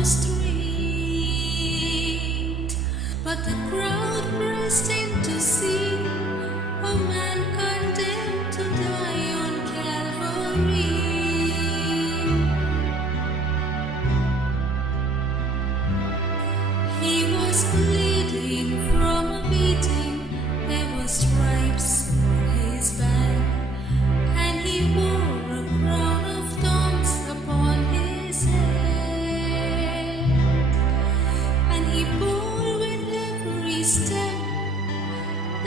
the street, but the crowd pressed in.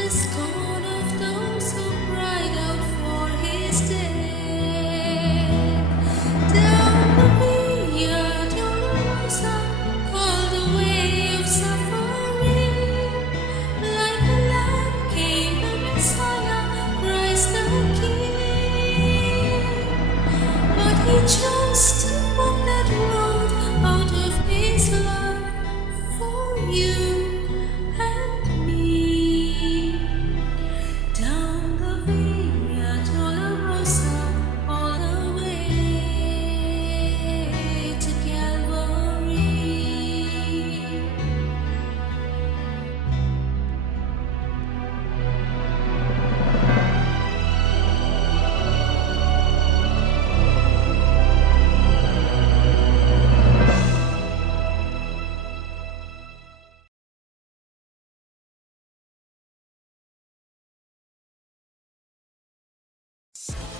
The scorn Peace.